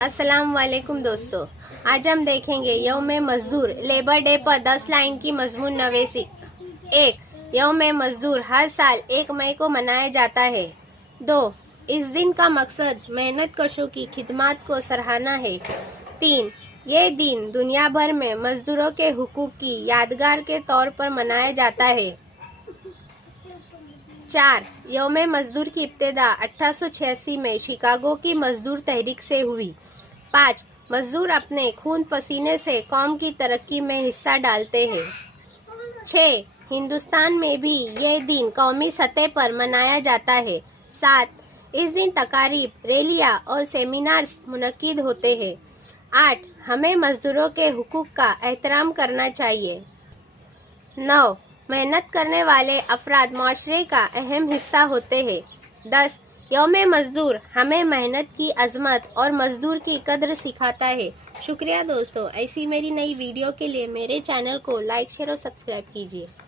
अस्सलाम वालेकुम दोस्तों, आज हम देखेंगे यौम मजदूर लेबर डे पर 10 लाइन की मजमून नवेसी। 1. यौम मजदूर हर साल 1 मई को मनाया जाता है। 2. इस दिन का मकसद मेहनत कशों की खिदमत को सराहना है। 3. ये दिन दुनिया भर में मजदूरों के हुकूक की यादगार के तौर पर मनाया जाता है। 4. यौम मजदूर की इब्तिदा 1886 में शिकागो की मजदूर तहरीक से हुई। 5. मजदूर अपने खून पसीने से कौम की तरक्की में हिस्सा डालते हैं। 6. हिंदुस्तान में भी ये दिन कौमी सतह पर मनाया जाता है। 7. इस दिन तकारीब, रैलियाँ और सेमिनार्स मुनक्किद होते हैं। 8. हमें मजदूरों के हुकूक का एहतराम करना चाहिए। 9. मेहनत करने वाले अफराद माशरे का अहम हिस्सा होते हैं। 10. यौम मजदूर हमें मेहनत की अजमत और मजदूर की कद्र सिखाता है। शुक्रिया दोस्तों, ऐसी मेरी नई वीडियो के लिए मेरे चैनल को लाइक शेयर और सब्सक्राइब कीजिए।